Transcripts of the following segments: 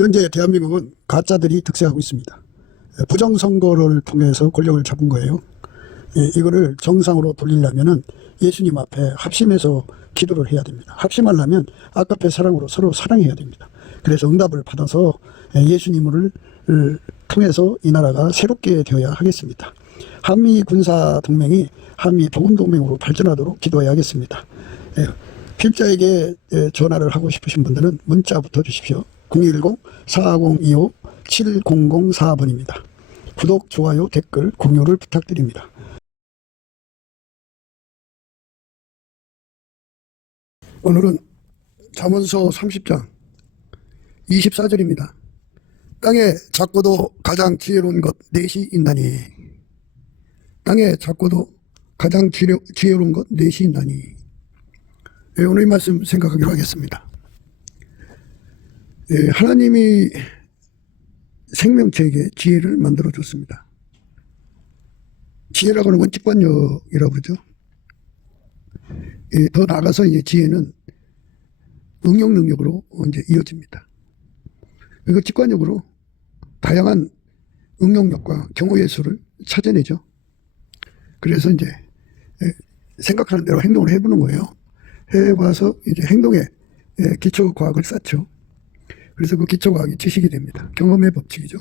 현재 대한민국은 가짜들이 득세하고 있습니다. 부정선거를 통해서 권력을 잡은 거예요. 이거를 정상으로 돌리려면은 예수님 앞에 합심해서 기도를 해야 됩니다. 합심하려면 아까페 사랑으로 서로 사랑해야 됩니다. 그래서 응답을 받아서 예수님을 통해서 이 나라가 새롭게 되어야 하겠습니다. 한미 군사 동맹이 한미 복음 동맹으로 발전하도록 기도해야겠습니다. 필자에게 전화를 하고 싶으신 분들은 문자부터 주십시오. 010-4025-7004번입니다. 구독, 좋아요, 댓글, 공유를 부탁드립니다. 오늘은 잠언서 30장 24절입니다. 땅에 작고도 가장 지혜로운 것 넷이 있나니. 땅에 작고도 가장 지혜로운 것 넷이 있나니. 오늘 이 말씀 생각하기로 하겠습니다. 하나님이 생명체에게 지혜를 만들어 줬습니다. 지혜라고 하는 건 직관력이라고 그러죠. 더 나아가서 이제 지혜는 응용 능력으로 이제 이어집니다. 그리고 직관력으로 다양한 응용력과 경우의 수를 찾아내죠. 그래서 이제 생각하는 대로 행동을 해보는 거예요. 해봐서 이제 행동에 기초 과학을 쌓죠. 그래서 그 기초 과학이 지식이 됩니다. 경험의 법칙이죠.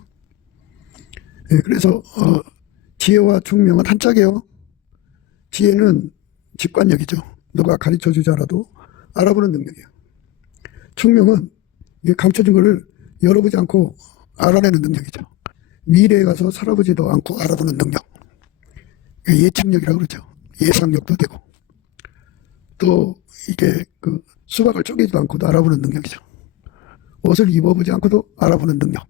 그래서 지혜와 총명은 한짝이에요. 지혜는 직관력이죠. 누가 가르쳐 주지 않아도 알아보는 능력이에요. 총명은 감춰진 것을 열어보지 않고 알아내는 능력이죠. 미래에 가서 살아보지도 않고 알아보는 능력. 예측력이라고 그러죠. 예상력도 되고. 또 이게 그 수박을 쪼개지도 않고도 알아보는 능력이죠. 옷을 입어보지 않고도 알아보는 능력.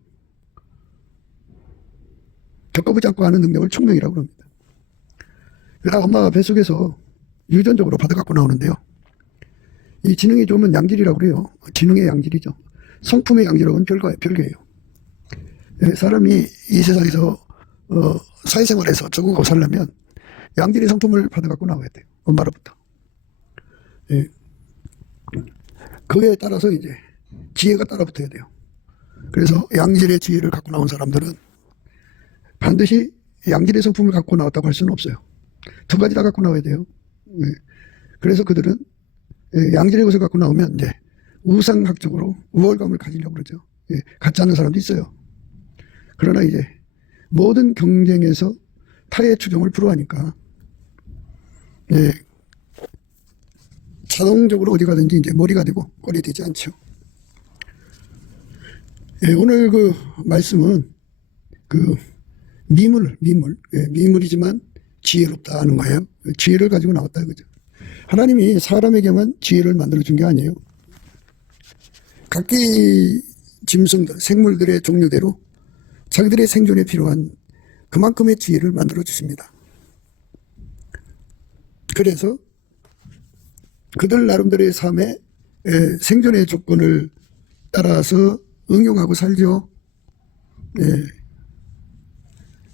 겪어보지 않고 아는 능력을 총명이라고 합니다. 그러다 엄마가 뱃속에서 유전적으로 받아갖고 나오는데요. 이 지능이 좋으면 양질이라고 그래요. 지능의 양질이죠. 성품의 양질하고는 별개예요. 사람이 이 세상에서 사회생활에서 적응하고 살려면 양질의 성품을 받아갖고 나와야 돼요. 엄마로부터. 그에 따라서 이제 지혜가 따라붙어야 돼요. 그래서 양질의 지혜를 갖고 나온 사람들은 반드시 양질의 성품을 갖고 나왔다고 할 수는 없어요. 두 가지 다 갖고 나와야 돼요. 그래서 그들은 양질의 것을 갖고 나오면 이제 우상학적으로 우월감을 가지려고 그러죠. 갖지 않는 사람도 있어요. 그러나 이제 모든 경쟁에서 타의 추종을 불허하니까 자동적으로 어디 가든지 이제 머리가 되고 꼴이 되지 않죠. 오늘 그 말씀은 그 미물이지만 지혜롭다 하는 거예요. 지혜를 가지고 나왔다 이거죠. 하나님이 사람에게만 지혜를 만들어 준 게 아니에요. 각기 짐승들, 생물들의 종류대로 자기들의 생존에 필요한 그만큼의 지혜를 만들어 주십니다. 그래서 그들 나름대로의 삶에 생존의 조건을 따라서 응용하고 살죠.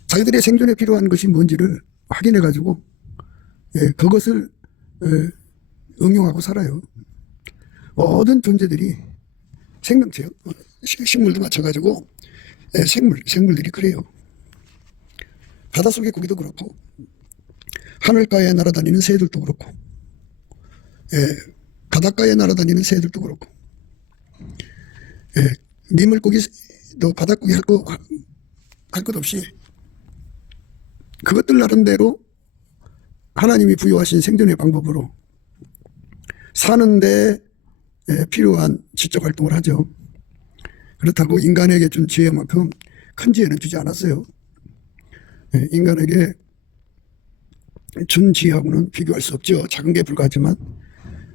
자기들의 생존에 필요한 것이 뭔지를 확인해 가지고 그것을 응용하고 살아요. 모든 존재들이 생명체요. 식물도 마찬가지고 생물들이 그래요. 바닷속의 고기도 그렇고 하늘가에 날아다니는 새들도 그렇고 바닷가에 날아다니는 새들도 그렇고 민물고기도 바닷고기 할 것 없이 그것들 나름대로 하나님이 부여하신 생존의 방법으로 사는데 필요한 지적 활동을 하죠. 그렇다고 인간에게 준 지혜만큼 큰 지혜는 주지 않았어요. 인간에게 준 지혜하고는 비교할 수 없죠. 작은 게 불과하지만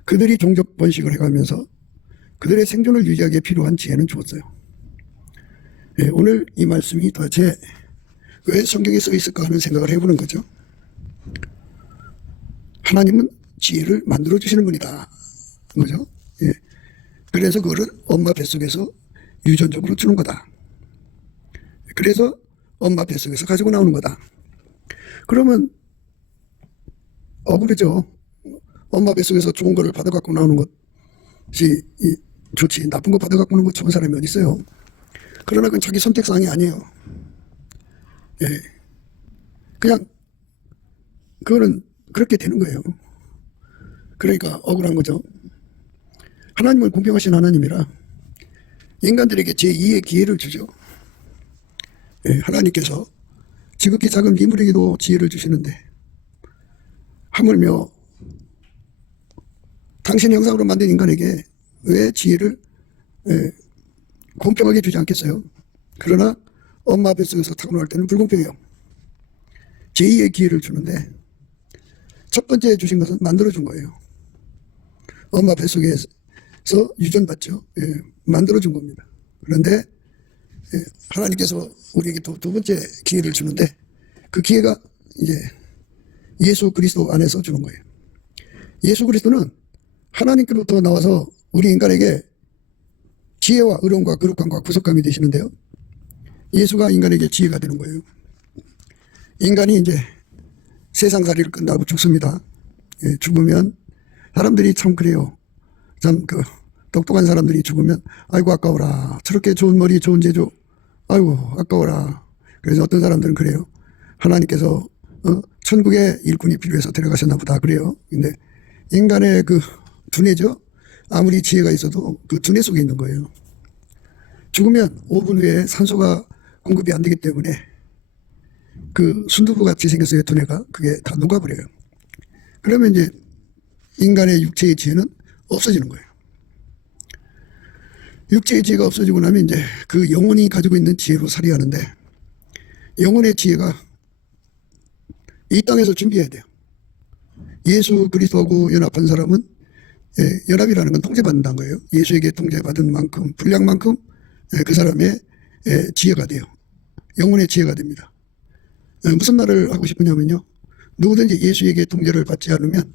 그들이 종족 번식을 해가면서 그들의 생존을 유지하기에 필요한 지혜는 주었어요. 오늘 이 말씀이 도대체 왜 성경에 써 있을까 하는 생각을 해보는 거죠. 하나님은 지혜를 만들어 주시는 분이다. 그죠? 그래서 그거를 엄마 뱃속에서 유전적으로 주는 거다. 그래서 엄마 뱃속에서 가지고 나오는 거다. 그러면 억울하죠. 엄마 뱃속에서 좋은 거를 받아갖고 나오는 것이 좋지. 나쁜 거 받아갖고 오는 거 좋은 사람이 어디 있어요. 그러나 그건 자기 선택사항이 아니에요. 예. 그냥 그거는 그렇게 되는 거예요. 그러니까 억울한 거죠. 하나님은 공평하신 하나님이라 인간들에게 제2의 기회를 주죠. 예, 하나님께서 지극히 작은 미물에게도 지혜를 주시는데 하물며 당신의 형상으로 만든 인간에게 왜 지혜를 공평하게 주지 않겠어요? 그러나 엄마 뱃속에서 타고날 때는 불공평해요. 제2의 기회를 주는데 첫 번째 주신 것은 만들어준 거예요. 엄마 뱃속에서 유전받죠. 예, 만들어준 겁니다. 그런데 하나님께서 우리에게 또 두 번째 기회를 주는데 그 기회가 이제 예수 그리스도 안에서 주는 거예요. 예수 그리스도는 하나님께로부터 나와서 우리 인간에게 지혜와 의로움과 거룩함과 구속감이 되시는데요. 예수가 인간에게 지혜가 되는 거예요. 인간이 이제 세상살이를 끝나고 죽습니다. 예, 죽으면 사람들이 참 그래요. 참 똑똑한 사람들이 죽으면 아이고 아까워라. 저렇게 좋은 머리 좋은 재주 아이고 아까워라. 그래서 어떤 사람들은 그래요. 하나님께서 천국에 일꾼이 필요해서 데려가셨나 보다 그래요. 근데 인간의 그 두뇌죠. 아무리 지혜가 있어도 그 두뇌 속에 있는 거예요. 죽으면 5분 후에 산소가 공급이 안 되기 때문에 그 순두부 같이 생겼어요. 두뇌가. 그게 다 녹아버려요. 그러면 이제 인간의 육체의 지혜는 없어지는 거예요. 육체의 지혜가 없어지고 나면 이제 그 영혼이 가지고 있는 지혜로 살아가는데 영혼의 지혜가 이 땅에서 준비해야 돼요. 예수 그리스도하고 연합한 사람은 연합이라는 건 통제받는다는 거예요. 예수에게 통제받은 만큼 분량만큼 그 사람의 지혜가 돼요. 영혼의 지혜가 됩니다. 무슨 말을 하고 싶으냐면요. 누구든지 예수에게 통제를 받지 않으면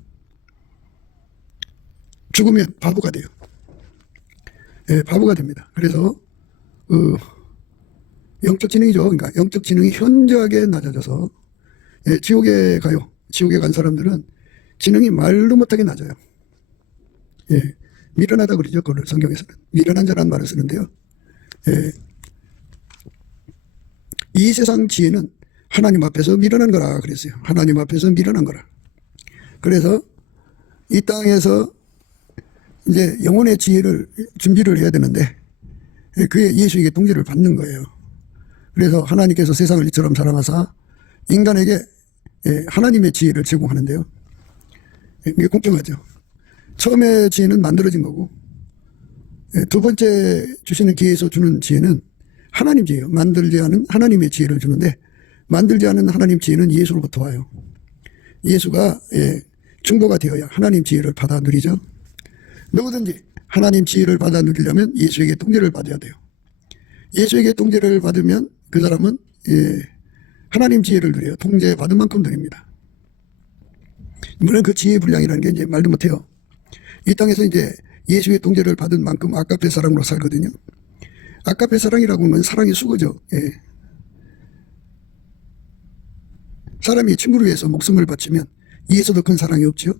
죽으면 바보가 돼요. 바보가 됩니다. 그래서 영적 지능이죠. 그러니까 영적 지능이 현저하게 낮아져서 지옥에 가요. 지옥에 간 사람들은 지능이 말도 못하게 낮아요. 미련하다 그러죠. 그걸 성경에서는 미련한 자라는 말을 쓰는데요. 이 세상 지혜는 하나님 앞에서 미련한 거라 그랬어요. 하나님 앞에서 미련한 거라. 그래서 이 땅에서 이제 영혼의 지혜를 준비를 해야 되는데 그게 예수에게 통제를 받는 거예요. 그래서 하나님께서 세상을 이처럼 사랑하사 인간에게 하나님의 지혜를 제공하는데요. 이게 공평하죠. 처음에 지혜는 만들어진 거고 두 번째 주시는 기회에서 주는 지혜는 하나님 지혜예요. 만들지 않은 하나님의 지혜를 주는데 만들지 않은 하나님 지혜는 예수로부터 와요. 예수가 중보가 되어야 하나님 지혜를 받아 누리죠. 누구든지 하나님 지혜를 받아 누리려면 예수에게 통제를 받아야 돼요. 예수에게 통제를 받으면 그 사람은 하나님 지혜를 누려요. 통제받은 만큼 누립니다. 물론 그 지혜의 분량이라는 게 이제 말도 못해요. 이 땅에서 이제 예수의 통제를 받은 만큼 아까페 사랑으로 살거든요. 아까페 사랑이라고 하는 건 사랑의 수거죠. 사람이 친구를 위해서 목숨을 바치면 이에서도 큰 사랑이 없죠.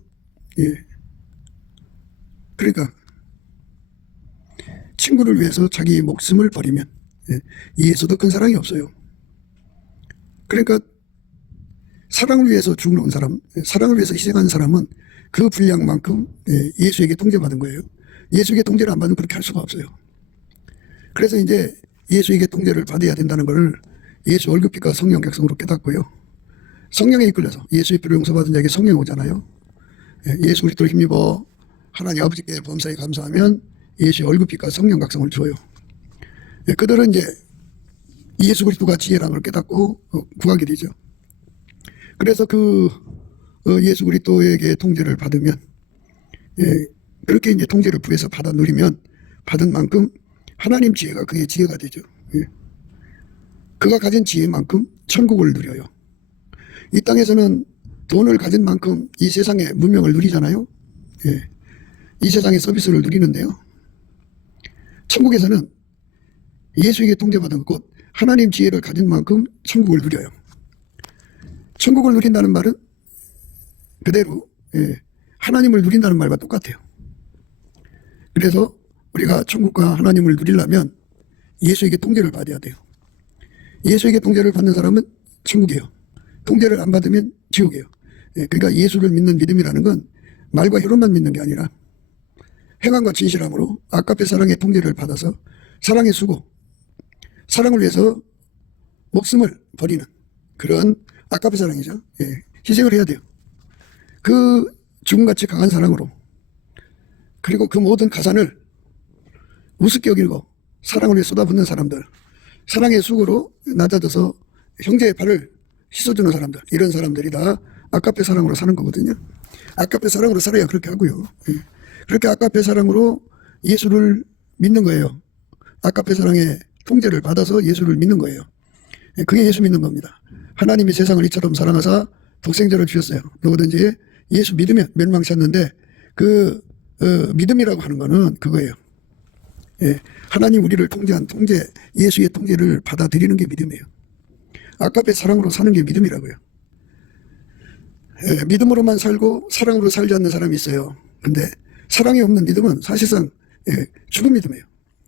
그러니까 친구를 위해서 자기 목숨을 버리면 이에서도 큰 사랑이 없어요. 그러니까 사랑을 위해서 죽는 사람, 사랑을 위해서 희생한 사람은 그 분량만큼 예수에게 통제받은 거예요. 예수에게 통제를 안 받으면 그렇게 할 수가 없어요. 그래서 이제 예수에게 통제를 받아야 된다는 것을 예수 월급기가 성령 각성으로 깨닫고요. 성령에 이끌려서 예수의 피로 용서받은 자에게 성령이 오잖아요. 예수 그리스도를 힘입어 하나님 아버지께 범사에 감사하면 예수의 월급기가 성령 각성을 줘요. 그들은 이제 예수 그리스도가 지혜라는 걸 깨닫고 구하게 되죠. 그래서 그 예수 그리스도에게 통제를 받으면 그렇게 이제 통제를 부여서 받아 누리면 받은 만큼 하나님 지혜가 그의 지혜가 되죠. 그가 가진 지혜만큼 천국을 누려요. 이 땅에서는 돈을 가진 만큼 이 세상의 문명을 누리잖아요. 이 세상의 서비스를 누리는데요. 천국에서는 예수에게 통제받은 곧 하나님 지혜를 가진 만큼 천국을 누려요. 천국을 누린다는 말은 그대로 하나님을 누린다는 말과 똑같아요. 그래서 우리가 천국과 하나님을 누리려면 예수에게 통제를 받아야 돼요. 예수에게 통제를 받는 사람은 천국이에요. 통제를 안 받으면 지옥이에요. 그러니까 예수를 믿는 믿음이라는 건 말과 혀로만 믿는 게 아니라 행함과 진실함으로 아까페 사랑의 통제를 받아서 사랑의 수고, 사랑을 위해서 목숨을 버리는 그런 아까페 사랑이죠. 희생을 해야 돼요. 그 죽음같이 강한 사랑으로, 그리고 그 모든 가산을 우습게 여기고 사랑을 위해 쏟아붓는 사람들, 사랑의 수고로 낮아져서 형제의 발을 씻어주는 사람들, 이런 사람들이 다 아까페 사랑으로 사는 거거든요. 아까페 사랑으로 살아야 그렇게 하고요. 그렇게 아까페 사랑으로 예수를 믿는 거예요. 아까페 사랑의 통제를 받아서 예수를 믿는 거예요. 그게 예수 믿는 겁니다. 하나님이 세상을 이처럼 사랑하사 독생자를 주셨어요. 누구든지 예수 믿으면 멸망치 않는데 그 믿음이라고 하는 거는 그거예요. 하나님 우리를 통제한 통제, 예수의 통제를 받아들이는 게 믿음이에요. 아까페 사랑으로 사는 게 믿음이라고요. 믿음으로만 살고 사랑으로 살지 않는 사람이 있어요. 근데 사랑이 없는 믿음은 사실상 죽은 믿음이에요.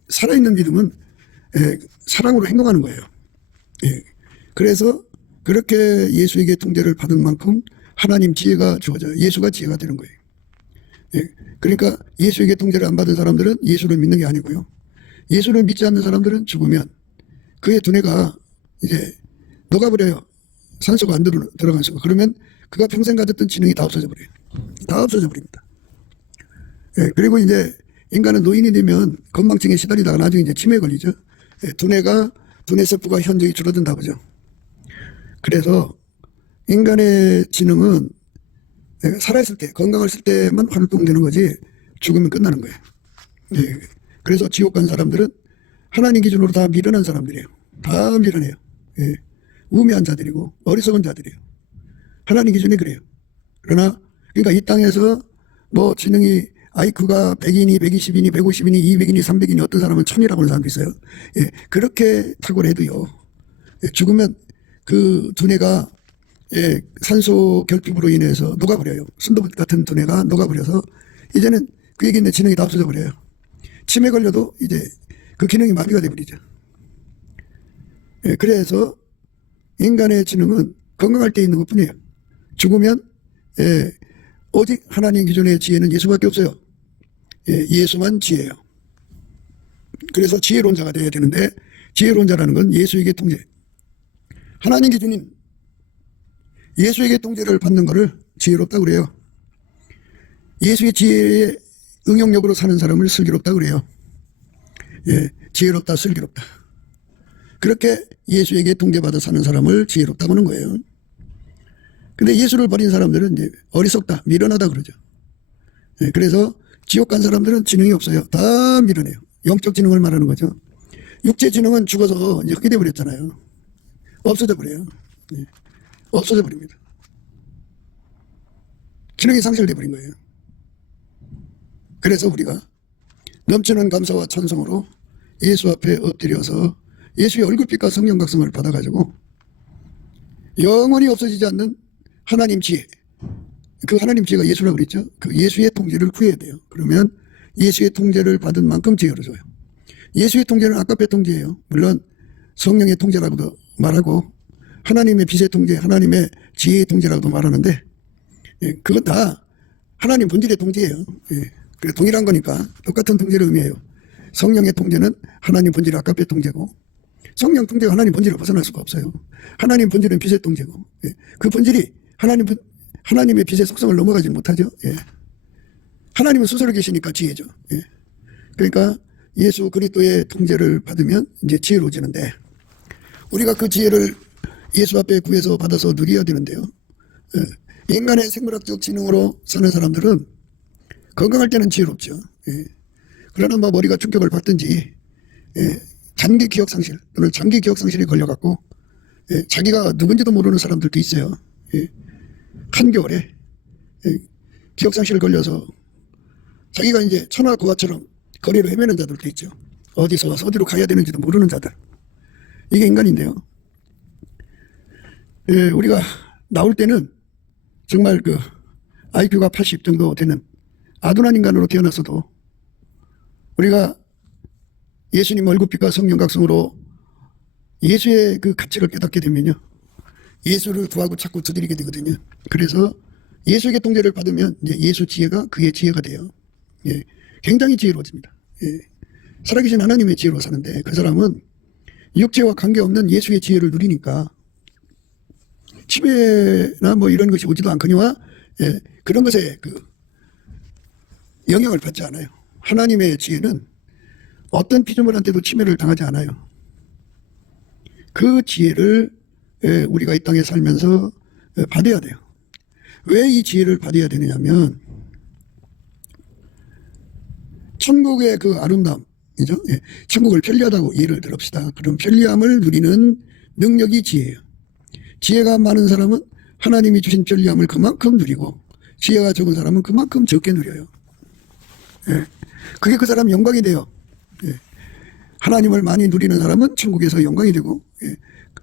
살아있는 믿음은 사랑으로 행동하는 거예요. 그래서 그렇게 예수에게 통제를 받은 만큼 하나님 지혜가 주어져요. 예수가 지혜가 되는 거예요. 그러니까 예수에게 통제를 안 받은 사람들은 예수를 믿는 게 아니고요. 예수를 믿지 않는 사람들은 죽으면 그의 두뇌가 이제 녹아버려요. 산소가 안 들어가서. 그러면 그가 평생 가졌던 지능이 다 없어져 버려요. 다 없어져 버립니다. 그리고 이제 인간은 노인이 되면 건망증에 시달리다가 나중에 이제 치매에 걸리죠. 두뇌 세포가 현저히 줄어든다고 하죠. 그래서 인간의 지능은 살아있을 때, 건강했을 때만 활동되는 거지 죽으면 끝나는 거예요. 그래서 지옥 간 사람들은 하나님 기준으로 다 미련한 사람들이에요. 다 미련해요. 우매한 자들이고 어리석은 자들이에요. 하나님 기준이 그래요. 그러나 그러니까 이 땅에서 뭐 지능이 IQ가 100이니 120이니 150이니 200이니 300이니 어떤 사람은 1000이라고 하는 사람도 있어요. 그렇게 탁월해도요. 죽으면 그 두뇌가 산소 결핍으로 인해서 녹아버려요. 순도 같은 두뇌가 녹아버려서 이제는 그에게 있는 지능이 다 없어져 버려요. 치매 걸려도 이제 그 기능이 마비가 돼버리죠. 그래서 인간의 지능은 건강할 때 있는 것 뿐이에요. 죽으면 오직 하나님 기존의 지혜는 예수밖에 없어요. 예수만 지혜예요. 그래서 지혜로운 자가 되어야 되는데 지혜로운 자라는 건 예수에게 통제, 하나님 기준인 예수에게 통제를 받는 것을 지혜롭다고 그래요. 예수의 지혜의 응용력으로 사는 사람을 슬기롭다고 그래요. 지혜롭다, 슬기롭다. 그렇게 예수에게 통제받아 사는 사람을 지혜롭다고 하는 거예요. 근데 예수를 버린 사람들은 이제 어리석다, 미련하다 그러죠. 그래서 지옥 간 사람들은 지능이 없어요. 다 미련해요. 영적 지능을 말하는 거죠. 육체 지능은 죽어서 이제 흑이 되어버렸잖아요. 없어져 버려요. 없어져 버립니다. 기능이 상실돼 버린 거예요. 그래서 우리가 넘치는 감사와 찬송으로 예수 앞에 엎드려서 예수의 얼굴빛과 성령 각성을 받아가지고 영원히 없어지지 않는 하나님 지혜, 그 하나님 지혜가 예수라고 그랬죠. 그 예수의 통제를 구해야 돼요. 그러면 예수의 통제를 받은 만큼 지혜를 줘요. 예수의 통제는 아까페 통제예요. 물론 성령의 통제라고도 말하고 하나님의 빛의 통제, 하나님의 지혜의 통제라고도 말하는데 그건 다 하나님 본질의 통제예요. 그래 동일한 거니까 똑같은 통제를 의미해요. 성령의 통제는 하나님 본질의 아까페 통제고 성령 통제가 하나님 본질을 벗어날 수가 없어요. 하나님 본질은 빛의 통제고 그 본질이 하나님의 빛의 속성을 넘어가지 못하죠. 하나님은 스스로 계시니까 지혜죠. 그러니까 예수 그리스도의 통제를 받으면 이제 지혜로워지는데 우리가 그 지혜를 예수 앞에 구해서 받아서 누려야 되는데요. 인간의 생물학적 지능으로 사는 사람들은 건강할 때는 지혜롭죠. 그러나 뭐 머리가 충격을 받든지 단기 기억 상실 또는 장기 기억 상실에 걸려갖고 자기가 누군지도 모르는 사람들도 있어요. 한겨울에 기억 상실에 걸려서 자기가 이제 천하 고아처럼 거리를 헤매는 자들도 있죠. 어디서 와서 어디로 가야 되는지도 모르는 자들. 이게 인간인데요. 우리가 나올 때는 정말 그 IQ가 80 정도 되는 아둔한 인간으로 태어났어도 우리가 예수님 얼굴빛과 성령 각성으로 예수의 그 가치를 깨닫게 되면요, 예수를 구하고 찾고 두드리게 되거든요. 그래서 예수에게 통제를 받으면 이제 예수 지혜가 그의 지혜가 돼요. 예, 굉장히 지혜로워집니다. 예, 살아계신 하나님의 지혜로 사는데 그 사람은 육체와 관계없는 예수의 지혜를 누리니까 치매나 뭐 이런 것이 오지도 않거니와 예, 그런 것에 그 영향을 받지 않아요. 하나님의 지혜는 어떤 피조물한테도 치매를 당하지 않아요. 그 지혜를 예, 우리가 이 땅에 살면서 받아야 돼요. 왜 이 지혜를 받아야 되느냐면 천국의 그 아름다움이죠. 예, 천국을 편리하다고 예를 들읍시다. 그런 편리함을 누리는 능력이 지혜예요. 지혜가 많은 사람은 하나님이 주신 편리함을 그만큼 누리고 지혜가 적은 사람은 그만큼 적게 누려요. 예, 그게 그 사람 영광이 돼요. 예, 하나님을 많이 누리는 사람은 천국에서 영광이 되고 예,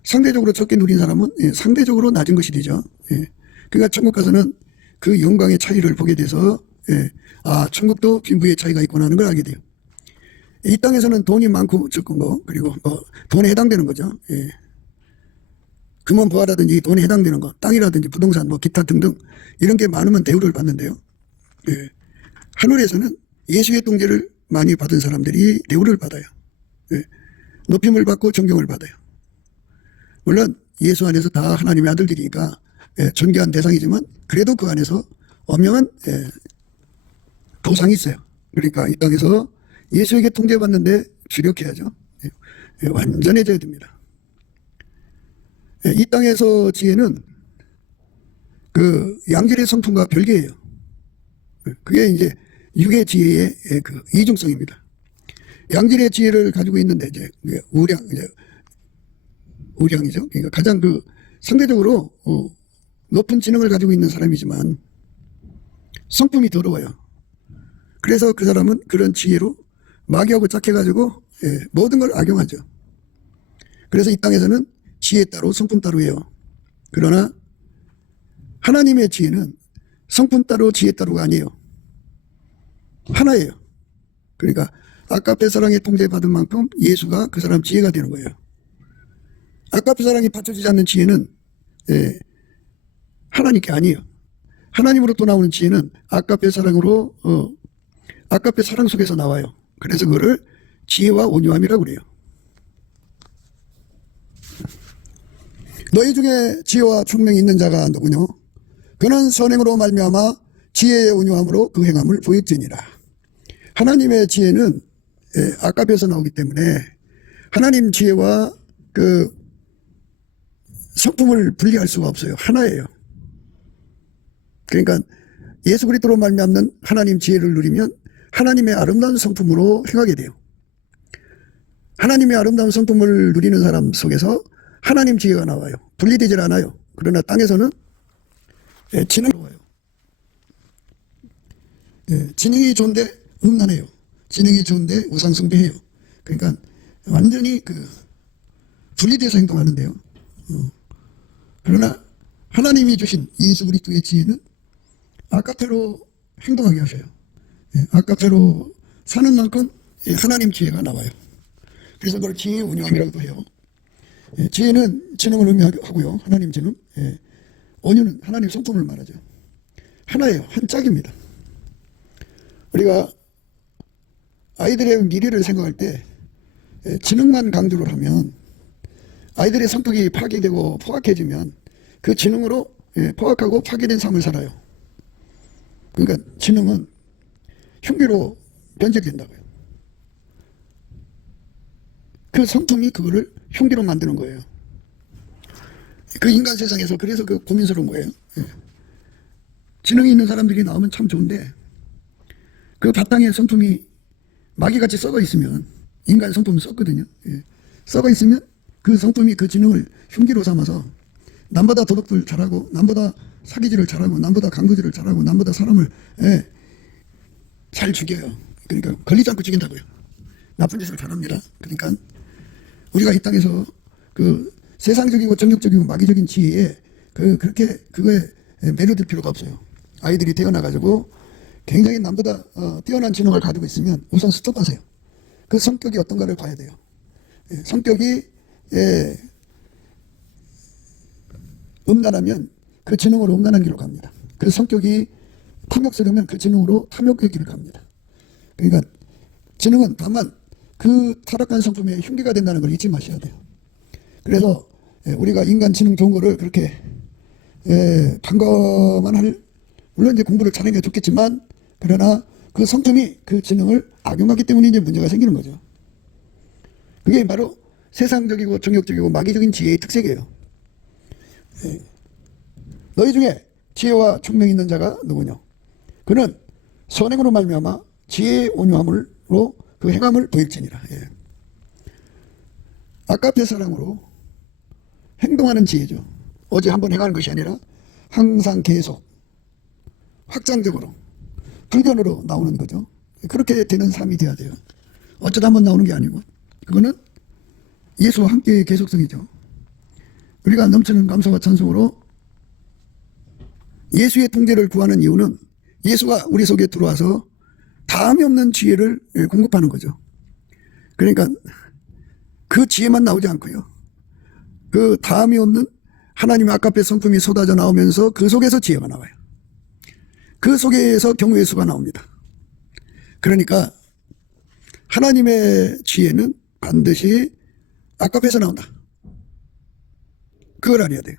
상대적으로 적게 누린 사람은 예, 상대적으로 낮은 것이 되죠. 예, 그러니까 천국 가서는 그 영광의 차이를 보게 돼서 예, 아, 천국도 빈부의 차이가 있구나 하는 걸 알게 돼요. 이 땅에서는 돈이 많고 적은 거 그리고 뭐 돈에 해당되는 거죠. 예. 금원 부하라든지 돈에 해당되는 거, 땅이라든지 부동산 뭐 기타 등등 이런 게 많으면 대우를 받는데요. 예. 하늘에서는 예수의 통제를 많이 받은 사람들이 대우를 받아요. 예. 높임을 받고 존경을 받아요. 물론 예수 안에서 다 하나님의 아들들이니까 예, 존귀한 대상이지만 그래도 그 안에서 엄명한 예, 보상이 있어요. 그러니까 이 땅에서 예수에게 통제받는데 주력해야죠. 예, 예, 완전해져야 됩니다. 예, 이 땅에서 지혜는 그 양질의 성품과 별개예요. 예, 그게 이제 육의 지혜의 예, 그 이중성입니다. 양질의 지혜를 가지고 있는데 이제 우량이죠. 그러니까 가장 그 상대적으로 높은 지능을 가지고 있는 사람이지만 성품이 더러워요. 그래서 그 사람은 그런 지혜로 마귀하고 짝해가지고 예, 모든 걸 악용하죠. 그래서 이 땅에서는 지혜 따로 성품 따로예요. 그러나 하나님의 지혜는 성품 따로 지혜 따로가 아니에요. 하나예요. 그러니까 아까페 사랑에 통제받은 만큼 예수가 그 사람 지혜가 되는 거예요. 아까페 사랑이 받쳐지지 않는 지혜는 예, 하나님께 아니에요. 하나님으로부터 나오는 지혜는 아까페 사랑으로 아까페 사랑 속에서 나와요. 그래서 그거를 지혜와 온유함이라고 그래요. 너희 중에 지혜와 총명이 있는 자가 누구뇨? 그는 선행으로 말미암아 지혜의 온유함으로 그 행함을 보일지니라. 하나님의 지혜는 아까페에서 나오기 때문에 하나님 지혜와 그 성품을 분리할 수가 없어요. 하나예요. 그러니까 예수 그리스도로 말미암는 하나님 지혜를 누리면 하나님의 아름다운 성품으로 행하게 돼요. 하나님의 아름다운 성품을 누리는 사람 속에서 하나님 지혜가 나와요. 분리되질 않아요. 그러나 땅에서는 지능이 와요. 지능이 좋은데 음란해요. 지능이 좋은데 우상숭배해요. 그러니까 완전히 그 분리돼서 행동하는데요. 그러나 하나님이 주신 예수 그리스도의 지혜는 아까페로 행동하게 하셔요. 아까페로 사는 만큼 하나님 지혜가 나와요. 그래서 그걸 지혜의 온유함이라고도 해요. 지혜는 지능을 의미하고요. 하나님 지능. 온유는 하나님 성품을 말하죠. 하나예요. 한 짝입니다. 우리가 아이들의 미래를 생각할 때 지능만 강조를 하면 아이들의 성격이 파괴되고 포악해지면 그 지능으로 포악하고 파괴된 삶을 살아요. 그러니까 지능은 흉기로 변질된다고요. 그 성품이 그거를 흉기로 만드는 거예요. 그 인간 세상에서 그래서 그 고민스러운 거예요. 지능이 있는 사람들이 나오면 참 좋은데 그 바탕에 성품이 마귀같이 썩어 있으면 인간 성품은 썩거든요. 썩어 있으면 그 성품이 그 지능을 흉기로 삼아서 남보다 도둑질 잘하고 남보다 사기질을 잘하고 남보다 강도질을 잘하고 남보다 사람을 잘 죽여요. 그러니까 걸리지 않고 죽인다고요. 나쁜 짓을 잘합니다. 그러니까 우리가 이 땅에서 그 세상적이고 정욕적이고 마귀적인 지혜에 그렇게 그거에 매료될 필요가 없어요. 아이들이 태어나가지고 굉장히 남보다 뛰어난 지능을 가지고 있으면 우선 스톱하세요. 그 성격이 어떤가를 봐야 돼요. 성격이 음란하면 그 지능으로 음란한 길로 갑니다. 그 성격이 탐욕스러우면 그 지능으로 탐욕의 길을 갑니다. 그러니까 지능은 다만 그 타락한 성품의 흉기가 된다는 걸 잊지 마셔야 돼요. 그래서 우리가 인간 지능 좋은 거를 그렇게 반가워만 할, 물론 이제 공부를 잘하는 게 좋겠지만, 그러나 그 성품이 그 지능을 악용하기 때문에 이제 문제가 생기는 거죠. 그게 바로 세상적이고 정욕적이고 마귀적인 지혜의 특색이에요. 너희 중에 지혜와 총명이 있는 자가 누구냐? 그는 선행으로 말미암아 지혜의 온유함으로 그 행함을 보일지니라. 아까페 사랑으로 행동하는 지혜죠. 어제 한번 행하는 것이 아니라 항상 계속 확장적으로 불변으로 나오는 거죠. 그렇게 되는 삶이 돼야 돼요. 어쩌다 한번 나오는 게 아니고, 그거는 예수와 함께의 계속성이죠. 우리가 넘치는 감사와 찬송으로 예수의 통제를 구하는 이유는 예수가 우리 속에 들어와서 다음이 없는 지혜를 공급하는 거죠. 그러니까 그 지혜만 나오지 않고요, 그 다음이 없는 하나님의 아까페 성품이 쏟아져 나오면서 그 속에서 지혜가 나와요. 그 속에서 경우의 수가 나옵니다. 그러니까 하나님의 지혜는 반드시 아까페에서 나온다. 그걸 알아야 돼요.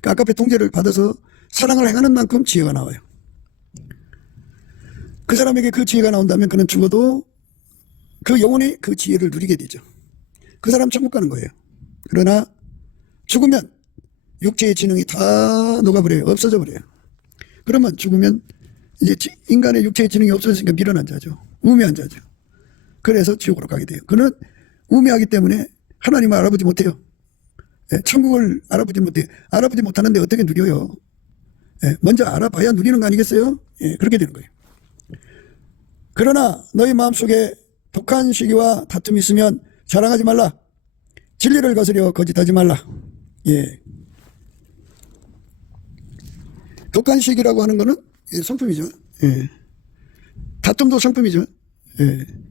그 아까페 통제를 받아서 사랑을 행하는 만큼 지혜가 나와요. 그 사람에게 그 지혜가 나온다면 그는 죽어도 그 영혼이 그 지혜를 누리게 되죠. 그 사람 천국 가는 거예요. 그러나 죽으면 육체의 지능이 다 녹아버려요. 없어져 버려요. 그러면 죽으면 이제 인간의 육체의 지능이 없어졌으니까 미련한 자죠. 우매한 자죠. 그래서 지옥으로 가게 돼요. 그는 우매하기 때문에 하나님을 알아보지 못해요. 천국을 알아보지 못해요. 알아보지 못하는데 어떻게 누려요? 먼저 알아봐야 누리는 거 아니겠어요? 그렇게 되는 거예요. 그러나 너희 마음속에 독한 시기와 다툼이 있으면 자랑하지 말라. 진리를 거스려 거짓하지 말라. 독한 시기라고 하는 거는 성품이죠. 다툼도 성품이죠.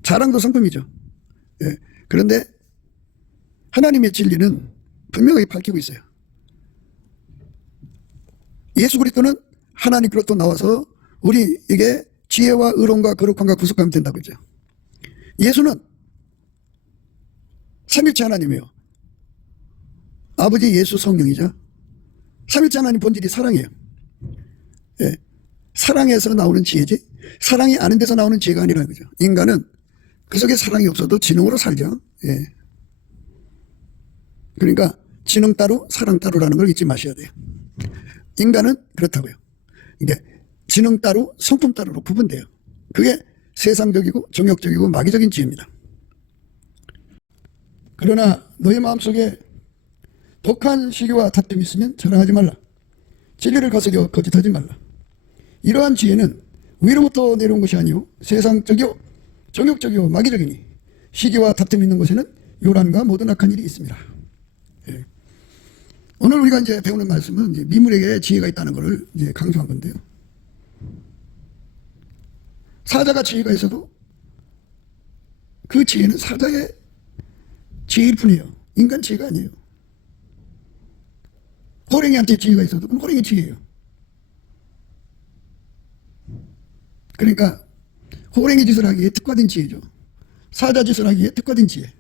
자랑도 성품이죠. 그런데 하나님의 진리는 분명히 밝히고 있어요. 예수 그리스도는 하나님께로부터 나와서 우리에게 지혜와 의로움과 거룩함과 구속함이 된다고 그러죠. 예수는 삼일체 하나님이에요. 아버지, 예수, 성령이죠. 삼일체 하나님 본질이 사랑이에요. 사랑에서 나오는 지혜지, 사랑이 아는 데서 나오는 지혜가 아니라는 거죠. 인간은 그 속에 사랑이 없어도 지능으로 살죠. 그러니까 지능 따로 사랑 따로라는 걸 잊지 마셔야 돼요. 인간은 그렇다고요. 이게 지능 따로 성품 따로로 구분돼요. 그게 세상적이고 정욕적이고 마귀적인 지혜입니다. 그러나 너희 마음속에 독한 시기와 다툼이 있으면 자랑하지 말라. 진리를 거스려 거짓하지 말라. 이러한 지혜는 위로부터 내려온 것이 아니요 세상적이요 정욕적이요 마귀적이니 시기와 다툼이 있는 곳에는 요란과 모든 악한 일이 있습니다. 오늘 우리가 이제 배우는 말씀은 이제 미물에게 지혜가 있다는 것을 이제 강조한 건데요. 사자가 지혜가 있어도 그 지혜는 사자의 지혜일 뿐이에요. 인간 지혜가 아니에요. 호랭이한테 지혜가 있어도 그건 호랭이 지혜예요. 그러니까 호랭이 짓을 하기에 특화된 지혜죠. 사자 짓을 하기에 특화된 지혜.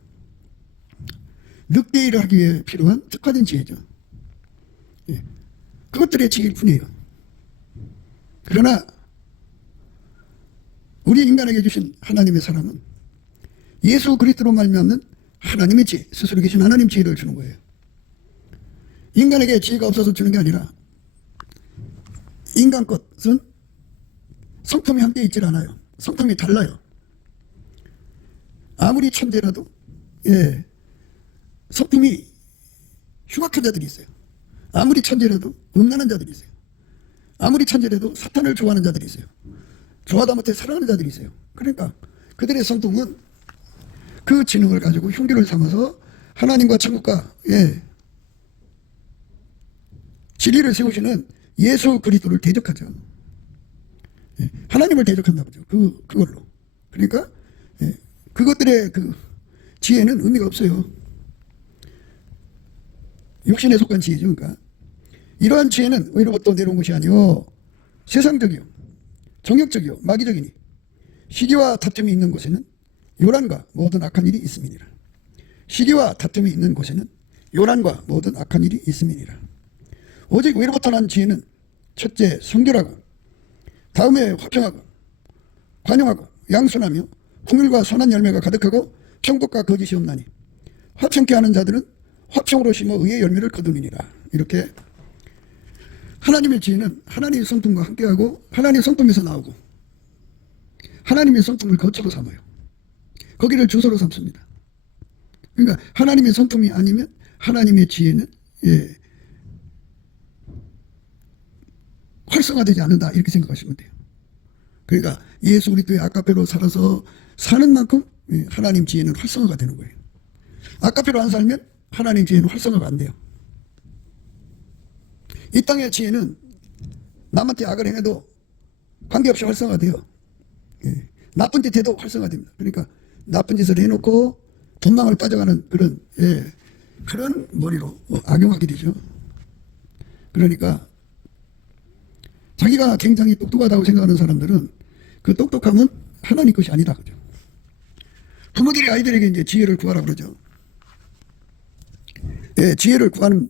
늑대 일을 하기 위해 필요한 특화된 지혜죠. 그것들의 지혜일 뿐이에요. 그러나 우리 인간에게 주신 하나님의 사랑은 예수 그리스도로 말미암는 하나님의 지혜, 스스로 계신 하나님 지혜를 주는 거예요. 인간에게 지혜가 없어서 주는 게 아니라 인간 것은 성품이 함께 있질 않아요. 성품이 달라요. 아무리 천재라도 성품이 흉악한 자들이 있어요. 아무리 천재라도 음란한 자들이 있어요. 아무리 천재라도 사탄을 좋아하는 자들이 있어요. 좋아하다 못해 사랑하는 자들이 있어요. 그러니까 그들의 성품은 그 지능을 가지고 흉기를 삼아서 하나님과 천국과 진리를 세우시는 예수 그리스도를 대적하죠. 하나님을 대적한다 보죠. 그걸로. 그러니까 그것들의 그 지혜는 의미가 없어요. 육신에 속한 지혜죠. 그러니까 이러한 지혜는 의로부터 내려온 것이 아니요 세상적이요 정욕적이요 마귀적이니 시기와 다툼이 있는 곳에는 요란과 모든 악한 일이 있음이니라. 시기와 다툼이 있는 곳에는 요란과 모든 악한 일이 있음이니라. 오직 의로부터 난 지혜는 첫째 성결하고 다음에 화평하고 관용하고 양순하며 긍휼과 선한 열매가 가득하고 평복과 거짓이 없나니 화평케 하는 자들은 화평으로 심어 의의 열매를 거두느니라. 이렇게 하나님의 지혜는 하나님의 성품과 함께하고 하나님의 성품에서 나오고 하나님의 성품을 거처로 삼아요. 거기를 주소로 삼습니다. 그러니까 하나님의 성품이 아니면 하나님의 지혜는 활성화되지 않는다 이렇게 생각하시면 돼요. 그러니까 예수 그리스도의 아까페로 살아서 사는 만큼 하나님 지혜는 활성화가 되는 거예요. 아까페로 안 살면 하나님 지혜는 활성화가 안 돼요. 이 땅의 지혜는 남한테 악을 행해도 관계없이 활성화가 돼요. 나쁜 짓 해도 활성화가 됩니다. 그러니까 나쁜 짓을 해놓고 돈망을 빠져가는 그런 머리로 악용하게 되죠. 그러니까 자기가 굉장히 똑똑하다고 생각하는 사람들은 그 똑똑함은 하나님 것이 아니다. 그죠? 부모들이 아이들에게 이제 지혜를 구하라 그러죠. 지혜를 구하면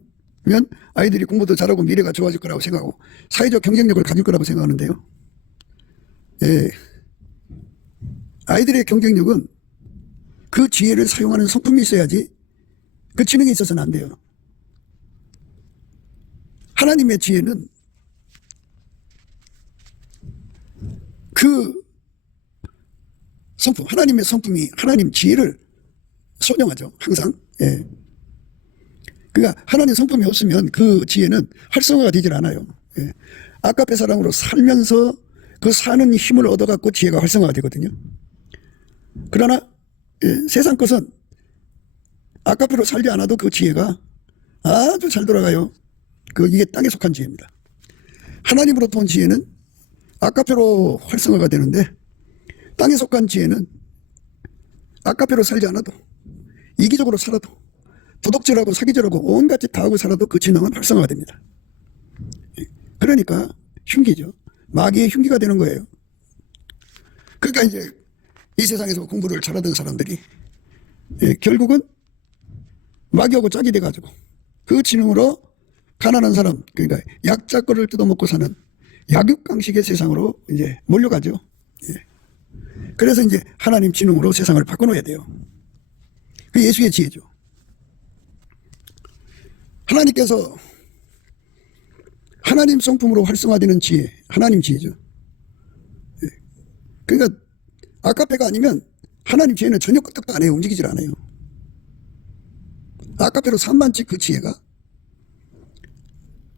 아이들이 공부도 잘하고 미래가 좋아질 거라고 생각하고 사회적 경쟁력을 가질 거라고 생각하는데요. 아이들의 경쟁력은 그 지혜를 사용하는 성품이 있어야지 그 지능이 있어서는 안 돼요. 하나님의 지혜는 그 성품, 하나님의 성품이 하나님 지혜를 선용하죠. 항상. 그러니까 하나님 성품이 없으면 그 지혜는 활성화가 되질 않아요. 아까페 사람으로 살면서 그 사는 힘을 얻어갖고 지혜가 활성화가 되거든요. 그러나 세상 것은 아까페로 살지 않아도 그 지혜가 아주 잘 돌아가요. 이게 땅에 속한 지혜입니다. 하나님으로부터 온 지혜는 아까페로 활성화가 되는데 땅에 속한 지혜는 아까페로 살지 않아도 이기적으로 살아도 도덕질하고 사기질하고 온갖 짓 다 하고 살아도 그 지능은 활성화가 됩니다. 그러니까 흉기죠. 마귀의 흉기가 되는 거예요. 그러니까 이제 이 세상에서 공부를 잘하던 사람들이 결국은 마귀하고 짝이 돼가지고 그 지능으로 가난한 사람, 그러니까 약자 거를 뜯어먹고 사는 약육강식의 세상으로 이제 몰려가죠. 그래서 이제 하나님 지능으로 세상을 바꿔놓아야 돼요. 그 예수의 지혜죠. 하나님께서 하나님 성품으로 활성화되는 지혜, 하나님 지혜죠. 그러니까 아까페가 아니면 하나님 지혜는 전혀 끄떡도 안 해요. 움직이질 않아요. 아까페로 산만치 그 지혜가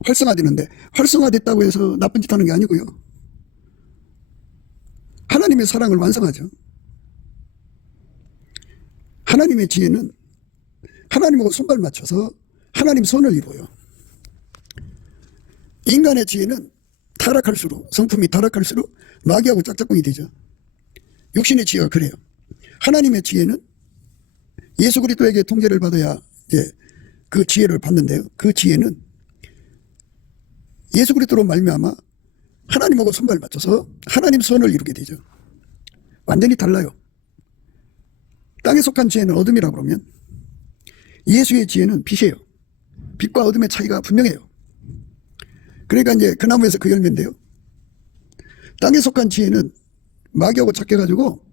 활성화되는데 활성화됐다고 해서 나쁜 짓 하는 게 아니고요. 하나님의 사랑을 완성하죠. 하나님의 지혜는 하나님하고 손발 맞춰서 하나님 선을 이루어요. 인간의 지혜는 타락할수록, 성품이 타락할수록 마귀하고 짝짝꿍이 되죠. 육신의 지혜가 그래요. 하나님의 지혜는 예수 그리스도에게 통제를 받아야 이제 그 지혜를 받는데요. 그 지혜는 예수 그리스도로 말미암아 하나님하고 손발 맞춰서 하나님 선을 이루게 되죠. 완전히 달라요. 땅에 속한 지혜는 어둠이라고 그러면 예수의 지혜는 빛이에요. 빛과 어둠의 차이가 분명해요. 그러니까 이제 그 나무에서 그 열매인데요. 땅에 속한 지혜는 마귀하고 착해가지고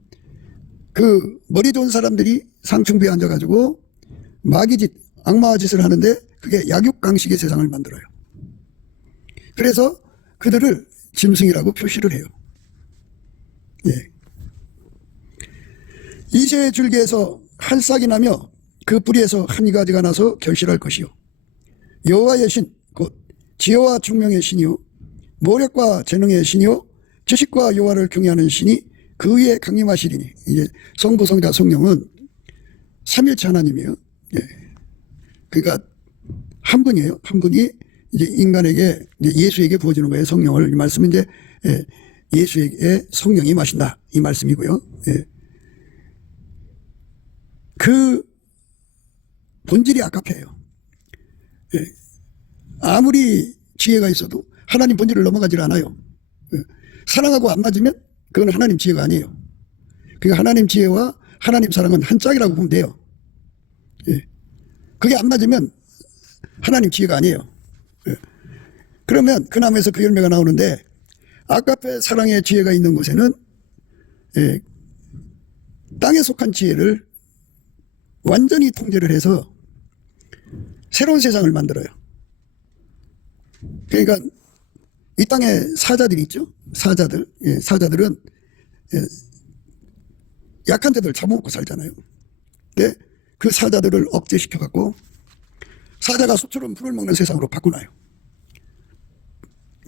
그 머리 좋은 사람들이 상층부에 앉아가지고 마귀짓, 악마 짓을 하는데 그게 약육강식의 세상을 만들어요. 그래서 그들을 짐승이라고 표시를 해요. 이새의 줄기에서 한 싹이 나며 그 뿌리에서 한 이가지가 나서 결실할 것이요. 여호와의 신, 곧 지혜와 총명의 신이요. 모력과 재능의 신이요. 지식과 여호와를 경외하는 신이 그 위에 강림하시리니. 이제 성부, 성자, 성령은 삼일체 하나님이에요. 그러니까 한 분이에요. 한 분이 이제 인간에게, 이제 예수에게 부어주는 거예요. 성령을. 이 말씀은 이제 예수에게 성령이 마신다. 이 말씀이고요. 그 본질이 아까페예요. 예. 아무리 지혜가 있어도 하나님 본질을 넘어가질 않아요. 예. 사랑하고 안 맞으면 그건 하나님 지혜가 아니에요. 그러니까 하나님 지혜와 하나님 사랑은 한 짝이라고 보면 돼요. 예. 그게 안 맞으면 하나님 지혜가 아니에요. 예. 그러면 그 나무에서 그 열매가 나오는데 아까페 사랑의 지혜가 있는 곳에는 예, 땅에 속한 지혜를 완전히 통제를 해서 새로운 세상을 만들어요. 그러니까 이 땅에 사자들이 있죠. 사자들. 예, 사자들은 예, 약한 자들 잡아먹고 살잖아요. 근데 그 사자들을 억제시켜 갖고 사자가 소처럼 풀을 먹는 세상으로 바꾸나요.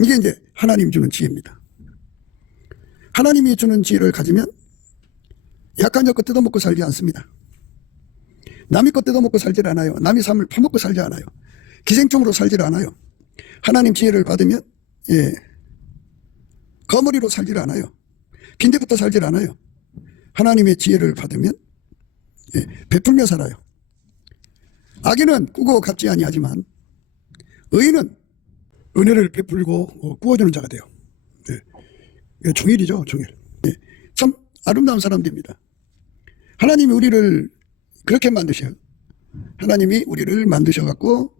이게 이제 하나님 주는 지혜입니다. 하나님이 주는 지혜를 가지면 약한 자 것 뜯어먹고 살지 않습니다. 남의 것 뜯어먹고 살질 않아요. 남의 삶을 파먹고 살지 않아요. 기생충으로 살질 않아요. 하나님 지혜를 받으면 예, 거머리로 살질 않아요. 빈대부터 살질 않아요. 하나님의 지혜를 받으면 예, 베풀며 살아요. 악인은 꾸고 갚지 아니하지만 의인은 은혜를 베풀고 구워주는 자가 돼요. 예, 종일이죠, 종일. 예, 참 아름다운 사람들입니다. 하나님이 우리를 그렇게 만드셔요. 하나님이 우리를 만드셔갖고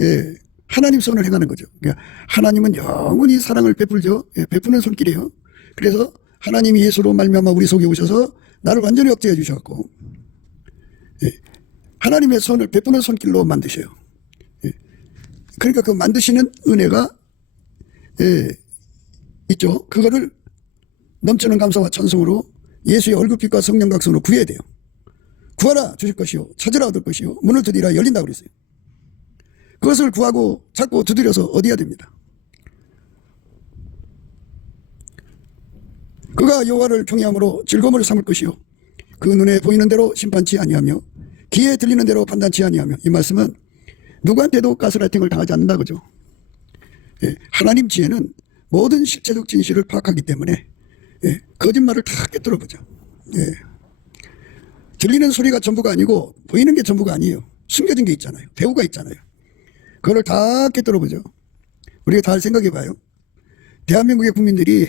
예, 하나님 손을 행하는 거죠. 그러니까 하나님은 영원히 사랑을 베풀죠. 예, 베푸는 손길이에요. 그래서 하나님이 예수로 말미암아 우리 속에 오셔서 나를 완전히 억제해 주셔갖고 예, 하나님의 손을 베푸는 손길로 만드셔요. 예, 그러니까 그 만드시는 은혜가 예, 있죠. 그거를 넘치는 감사와 찬송으로 예수의 얼굴빛과 성령 각성으로 구해야 돼요. 구하라 주실 것이요 찾으라 얻을 것이요 문을 두드리라 열린다고 그랬어요. 그것을 구하고 찾고 두드려서 얻어야 됩니다. 그가 여호와를 경외함으로 즐거움을 삼을 것이요 그 눈에 보이는 대로 심판치 아니하며 귀에 들리는 대로 판단치 아니하며. 이 말씀은 누구한테도 가스라이팅을 당하지 않는다 그죠. 예, 하나님 지혜는 모든 실체적 진실을 파악하기 때문에 예, 거짓말을 다 꿰뚫어보죠. 예. 들리는 소리가 전부가 아니고 보이는 게 전부가 아니에요. 숨겨진 게 있잖아요. 배우가 있잖아요. 그걸 다 꿰뚫어보죠. 우리가 잘 생각해봐요. 대한민국의 국민들이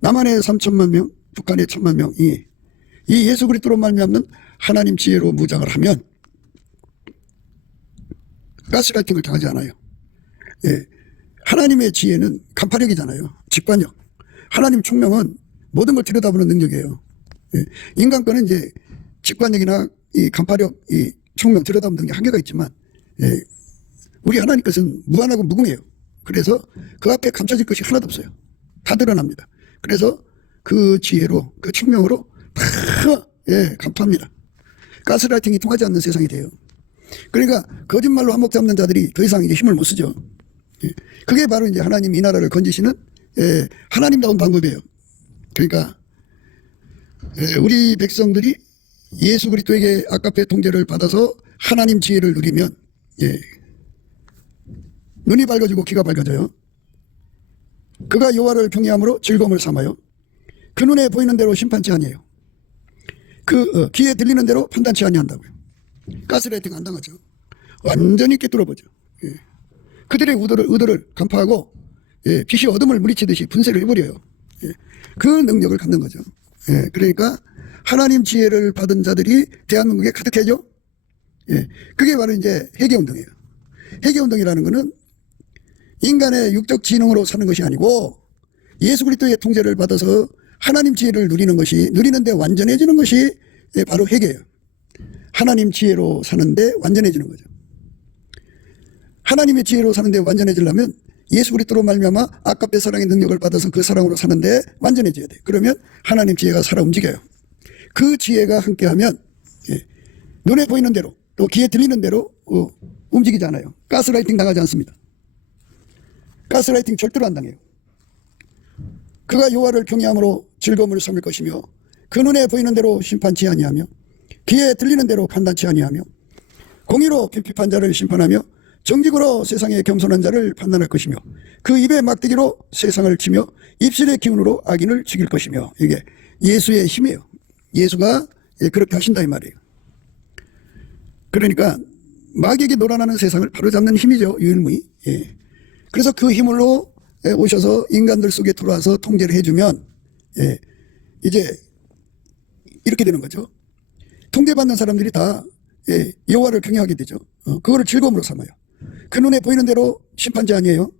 남한의 3천만 명, 북한의 1,000만 명이 이 예수 그리스도로 말미암는 하나님 지혜로 무장을 하면 가스라이팅을 당하지 않아요. 예. 하나님의 지혜는 간파력이잖아요. 직관력. 하나님 총명은 모든 걸 들여다보는 능력이에요. 예. 인간 거는 이제 직관력이나 이 간파력, 이 총명 들여다보는 게 한계가 있지만 예. 우리 하나님 것은 무한하고 무궁해요. 그래서 그 앞에 감춰질 것이 하나도 없어요. 다 드러납니다. 그래서 그 지혜로, 그 총명으로 다 예, 간파합니다. 가스라이팅이 통하지 않는 세상이 돼요. 그러니까 거짓말로 한몫 잡는 자들이 더 이상 이제 힘을 못 쓰죠. 예. 그게 바로 이제 하나님 이 나라를 건지시는 예, 하나님다운 방법이에요. 그러니까 예, 우리 백성들이 예수 그리스도에게 아까페 통제를 받아서 하나님 지혜를 누리면 예, 눈이 밝아지고 귀가 밝아져요. 그가 여호와를 경외함으로 즐거움을 삼아요. 그 눈에 보이는 대로 심판치 아니에요. 그 귀에 들리는 대로 판단치 아니한다고요. 가스라이팅 안 당하죠. 완전히 꿰뚫어보죠. 예. 그들의 의도를 간파하고 예, 빛이 어둠을 물리치듯이 분쇄를 해버려요. 예. 그 능력을 갖는 거죠. 예. 그러니까 하나님 지혜를 받은 자들이 대한민국에 가득해져. 예. 그게 바로 이제 회개운동이에요. 회개운동이라는 것은 인간의 육적 지능으로 사는 것이 아니고 예수 그리스도의 통제를 받아서 하나님 지혜를 누리는데 완전해지는 것이 바로 회개예요. 하나님 지혜로 사는데 완전해지는 거죠. 하나님의 지혜로 사는데 완전해지려면 예수 그리스도로 말미암아 아까페 사랑의 능력을 받아서 그 사랑으로 사는데 완전해져야 돼요. 그러면 하나님 지혜가 살아 움직여요. 그 지혜가 함께하면 눈에 보이는 대로 또 귀에 들리는 대로 움직이잖아요. 가스라이팅 당하지 않습니다. 가스라이팅 절대로 안 당해요. 그가 여호와를 경외함으로 즐거움을 삼을 것이며 그 눈에 보이는 대로 심판치 아니하며 귀에 들리는 대로 판단치 아니하며 공의로 편핍한 자를 심판하며 정직으로 세상의 겸손한 자를 판단할 것이며 그 입의 막대기로 세상을 치며 입술의 기운으로 악인을 죽일 것이며. 이게 예수의 힘이에요. 예수가 그렇게 하신다 이 말이에요. 그러니까 마귀에게 놀아나는 세상을 바로잡는 힘이죠. 유일무이. 예. 그래서 그 힘으로 오셔서 인간들 속에 들어와서 통제를 해주면 예. 이제 이렇게 되는 거죠. 통제받는 사람들이 다 예. 여호와를 경외하게 되죠. 그거를 즐거움으로 삼아요. 그 눈에 보이는 대로 심판지 아니에요.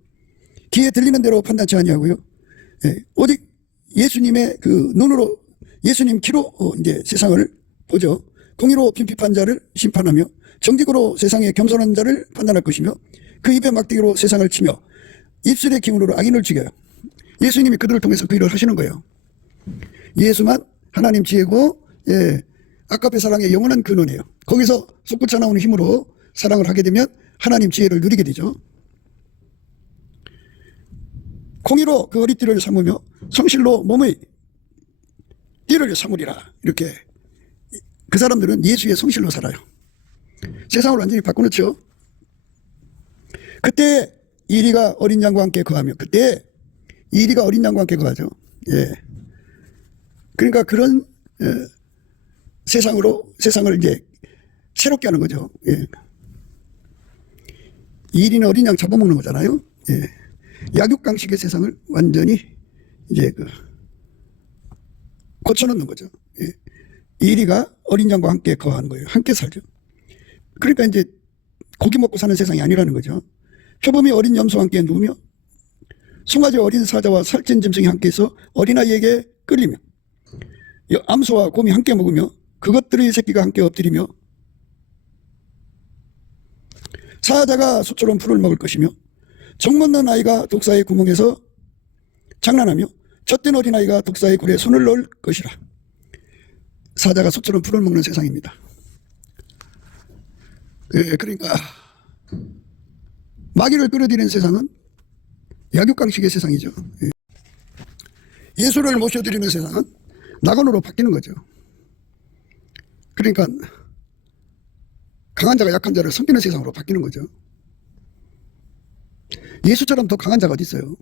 귀에 들리는 대로 판단치 아니하고요. 예. 오직 예수님의 그 눈으로 예수님 귀로 이제 세상을 보죠. 공의로 빈핍한 자를 심판하며 정직으로 세상에 겸손한 자를 판단할 것이며 그 입의 막대기로 세상을 치며 입술의 기운으로 악인을 죽여요. 예수님이 그들을 통해서 그 일을 하시는 거예요. 예수만 하나님 지혜고 예, 아까의 사랑의 영원한 근원이에요. 거기서 솟구쳐 나오는 힘으로 사랑을 하게 되면 하나님 지혜를 누리게 되죠. 공의로 그 어리띠를 삼으며 성실로 몸의 띠를 삼으리라. 이렇게 그 사람들은 예수의 성실로 살아요. 세상을 완전히 바꿔놓죠. 그때 이리가 어린 양과 함께 거하며 그때 이리가 어린 양과 함께 거하죠. 예. 그러니까 그런 세상을 이제 새롭게 하는 거죠. 예. 이리는 어린 양 잡아먹는 거잖아요. 예. 약육강식의 세상을 완전히 이제 고쳐놓는 거죠. 예. 이리가 어린 양과 함께 거하는 거예요. 함께 살죠. 그러니까 이제 고기 먹고 사는 세상이 아니라는 거죠. 표범이 어린 염소와 함께 누우며 송아지 어린 사자와 살찐 짐승이 함께해서 어린아이에게 끌리며 암소와 곰이 함께 먹으며 그것들의 새끼가 함께 엎드리며 사자가 소처럼 풀을 먹을 것이며 정먹는 아이가 독사의 구멍에서 장난하며 젖된 어린아이가 독사의 굴에 손을 넣을 것이라. 사자가 소처럼 풀을 먹는 세상입니다. 예, 그러니까 마귀를 끌어들이는 세상은 약육강식의 세상이죠. 예. 예수를 모셔드리는 세상은 낙원으로 바뀌는 거죠. 그러니까 강한 자가 약한 자를 섬기는 세상으로 바뀌는 거죠. 예수처럼 더 강한 자가 어디 있어요?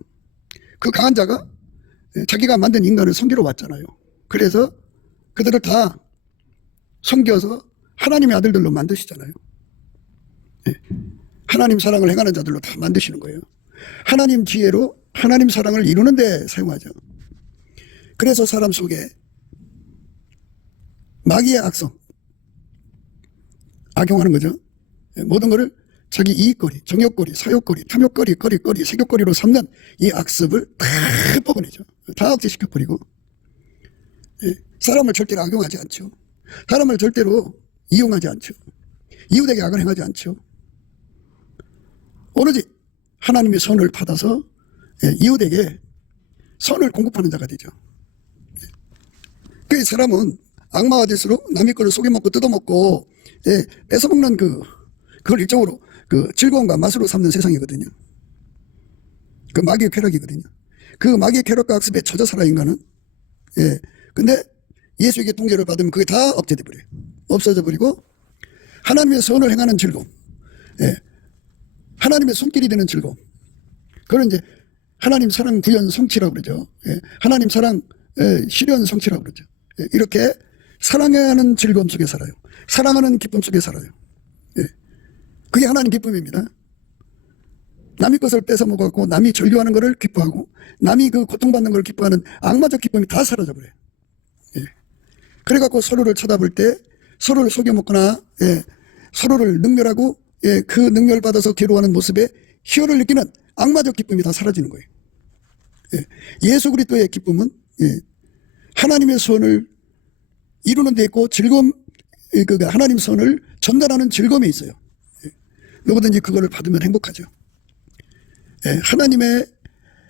그 강한 자가 자기가 만든 인간을 섬기러 왔잖아요. 그래서 그들을 다 섬겨서 하나님의 아들들로 만드시잖아요. 하나님 사랑을 행하는 자들로 다 만드시는 거예요. 하나님 지혜로 하나님 사랑을 이루는 데 사용하죠. 그래서 사람 속에 마귀의 악성, 악용하는 거죠. 모든 것을 자기 이익거리, 정욕거리, 사욕거리, 탐욕거리, 거리, 색욕거리로 삼는 이 악습을 다 뽑아내죠. 다 억제시켜버리고 사람을 절대로 악용하지 않죠. 사람을 절대로 이용하지 않죠. 이웃에게 악을 행하지 않죠. 오로지 하나님의 선을 받아서 이웃에게 선을 공급하는 자가 되죠. 그 사람은 악마가 될수록 남의 거를 속여먹고 뜯어먹고 뺏어먹는 그걸 일종으로 그 즐거움과 맛으로 삼는 세상이거든요. 그 마귀의 쾌락이거든요. 그 마귀의 쾌락과 악습에 젖어 살아 인간은. 근데 예수에게 통제를 받으면 그게 다 억제돼 버려요. 없어져 버리고 하나님의 선을 행하는 즐거움, 하나님의 손길이 되는 즐거움. 그걸 이제 하나님 사랑 구현 성취라고 그러죠. 하나님 사랑 실현 성취라고 그러죠. 이렇게 사랑하는 즐거움 속에 살아요. 사랑하는 기쁨 속에 살아요. 그게 하나님 기쁨입니다. 남의 것을 뺏어 먹었고 남이 절규하는 것을 기뻐하고 남이 그 고통받는 걸 기뻐하는 악마적 기쁨이 다 사라져 버려요. 그래갖고 서로를 쳐다볼 때 서로를 속여먹거나 서로를 능멸하고 그 능멸받아서 괴로워하는 모습에 희열을 느끼는 악마적 기쁨이 다 사라지는 거예요. 예수 그리스도의 기쁨은 하나님의 선을 이루는 데 있고 즐거움, 하나님 선을 전달하는 즐거움에 있어요. 누구든지 그거를 받으면 행복하죠.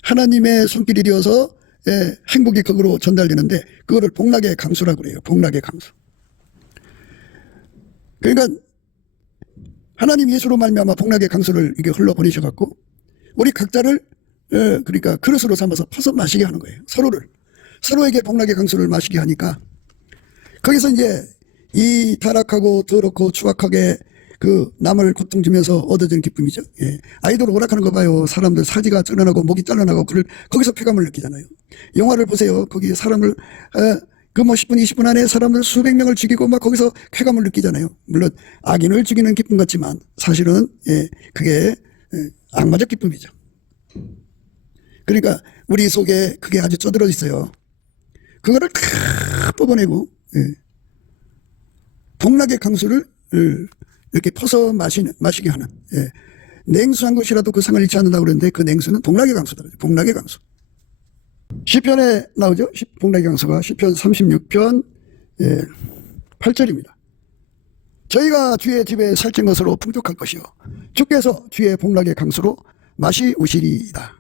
하나님의 손길이 되어서 행복이 거기로 전달되는데 그거를 복락의 강수라고 그래요. 복락의 강수. 그러니까 하나님 예수로 말미암아 복락의 강수를 이게 흘러보내셔갖고 우리 각자를 그러니까 그릇으로 삼아서 퍼서 마시게 하는 거예요. 서로에게 복락의 강수를 마시게 하니까 거기서 이제 이 타락하고 더럽고 추악하게 그 남을 고통 주면서 얻어지는 기쁨이죠. 아이돌 오락하는 거 봐요. 사람들 사지가 쩌러나고 목이 잘라나고 거기서 쾌감을 느끼잖아요. 영화를 보세요. 거기 사람을 그 뭐 10분, 20분 안에 사람들 수백 명을 죽이고 막 거기서 쾌감을 느끼잖아요. 물론 악인을 죽이는 기쁨 같지만 사실은 그게 악마적 기쁨이죠. 그러니까 우리 속에 그게 아주 쩌들어 있어요. 그거를 다 뽑아내고 복락의 강수를 이렇게 퍼서 마시게 하는, 냉수한 것이라도 그 상을 잃지 않는다고 그러는데 그 냉수는 복락의 강수다. 복락의 강수. 시편에 나오죠. 복락의 강수가 시편 36편 8절입니다. 저희가 주의 집에 살찐 것으로 풍족할 것이요 주께서 주의 복락의 강수로 마시우시리이다.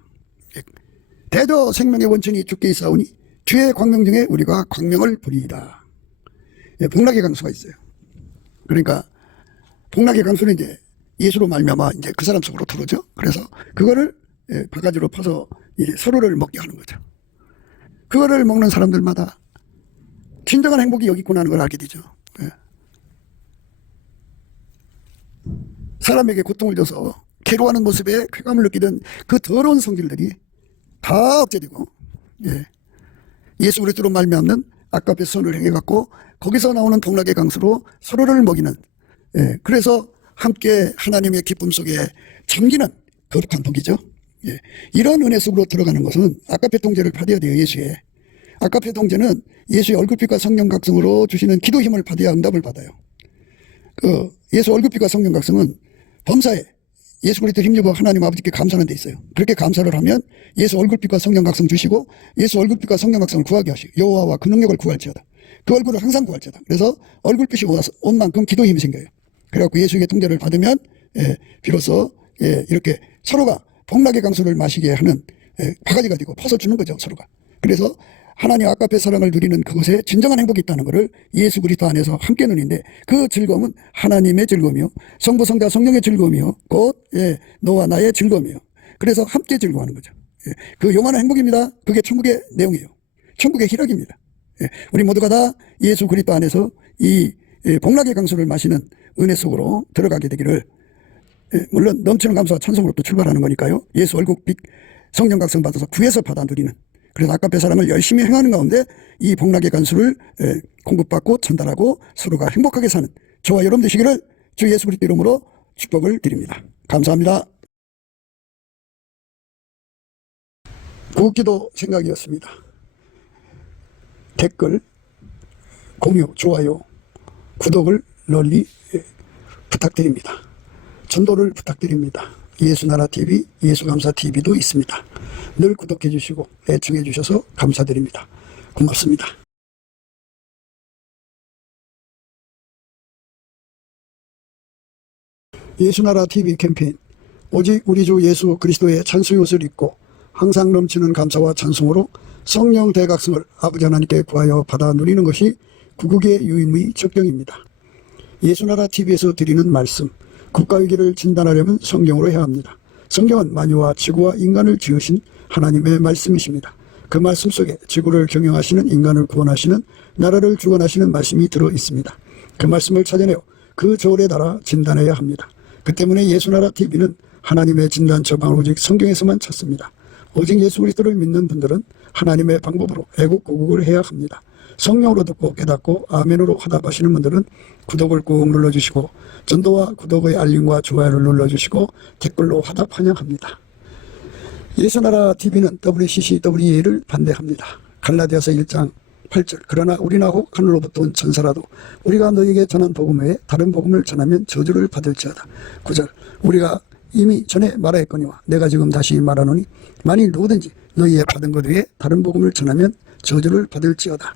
대저 생명의 원천이 주께 있사오니 주의 광명 중에 우리가 광명을 부리이다. 복락의 강수가 있어요. 그러니까 복락의 강수는 이제 예수로 말미암아 이제 그 사람 속으로 들어오죠. 그래서 그거를 바가지로 퍼서 이제 서로를 먹게 하는 거죠. 그거를 먹는 사람들마다 진정한 행복이 여기 있구나 하는 걸 알게 되죠. 사람에게 고통을 줘서 괴로워하는 모습에 쾌감을 느끼던 그 더러운 성질들이 다 억제되고 예수 그리스도로 말미암는 아까의 선을 행해갖고 거기서 나오는 복락의 강수로 서로를 먹이는, 그래서 함께 하나님의 기쁨 속에 잠기는 거룩한 복이죠. 이런 은혜 속으로 들어가는 것은 아까페 통제를 받아야 돼요. 예수의 아까페 통제는 예수의 얼굴빛과 성령 각성으로 주시는 기도 힘을 받아야 응답을 받아요. 그 예수 얼굴빛과 성령 각성은 범사에 예수 그리스도 힘입어 하나님 아버지께 감사하는 데 있어요. 그렇게 감사를 하면 예수 얼굴빛과 성령 각성 주시고 예수 얼굴빛과 성령 각성을 구하게 하시고 여호와와 그 능력을 구할지어다. 그 얼굴을 항상 구할지어다. 그래서 얼굴빛이 온 만큼 기도 힘이 생겨요. 그래갖고 예수의 통제를 받으면 비로소 이렇게 서로가 복락의 강수를 마시게 하는 바가지가 되고 퍼서주는 거죠. 서로가. 그래서 하나님 아까페 사랑을 누리는 그것에 진정한 행복이 있다는 것을 예수 그리스도 안에서 함께 누리는데 그 즐거움은 하나님의 즐거움이요 성부 성자 성령의 즐거움이요 곧 너와 나의 즐거움이요. 그래서 함께 즐거워하는 거죠. 그 영원한 행복입니다. 그게 천국의 내용이에요. 천국의 희락입니다. 우리 모두가 다 예수 그리스도 안에서 이 복락의 강수를 마시는 은혜 속으로 들어가게 되기를, 물론 넘치는 감사와 찬송으로부터 출발하는 거니까요. 예수 얼굴빛 성령 각성 받아서 구해서 받아 누리는, 그래서 아까페 사랑을 열심히 행하는 가운데 이 복락의 간수를 공급받고 전달하고 서로가 행복하게 사는 저와 여러분 되시기를 주 예수 그리스도 이름으로 축복을 드립니다. 감사합니다. 구기도 생각이었습니다. 댓글, 공유, 좋아요, 구독을 널리 부탁드립니다. 전도를 부탁드립니다. 예수나라TV, 예수감사TV도 있습니다. 늘 구독해 주시고 애청해 주셔서 감사드립니다. 고맙습니다. 예수나라TV 캠페인, 오직 우리 주 예수 그리스도의 찬송의 옷을 입고 항상 넘치는 감사와 찬송으로 성령 대각성을 아버지 하나님께 구하여 받아 누리는 것이 구국의 유임의 적경입니다. 예수나라TV에서 드리는 말씀, 국가위기를 진단하려면 성경으로 해야 합니다. 성경은 만유와 지구와 인간을 지으신 하나님의 말씀이십니다. 그 말씀 속에 지구를 경영하시는, 인간을 구원하시는, 나라를 주관하시는 말씀이 들어 있습니다. 그 말씀을 찾아내어 그 저울에 달아 진단해야 합니다. 그 때문에 예수나라TV는 하나님의 진단 처방을 오직 성경에서만 찾습니다. 오직 예수 그리스도를 믿는 분들은 하나님의 방법으로 애국구국을 해야 합니다. 성령으로 듣고 깨닫고 아멘으로 화답하시는 분들은 구독을 꾹 눌러주시고 전도와 구독의 알림과 좋아요를 눌러주시고 댓글로 화답 환영합니다. 예수나라TV는 WCCWA를 반대합니다. 갈라디아서 1장 8절, 그러나 우리나 혹 하늘로부터 온 천사라도 우리가 너희에게 전한 복음 외에 다른 복음을 전하면 저주를 받을지어다. 9절, 우리가 이미 전에 말하였거니와 내가 지금 다시 말하노니 만일 누구든지 너희의 받은 것 외에 다른 복음을 전하면 저주를 받을지어다.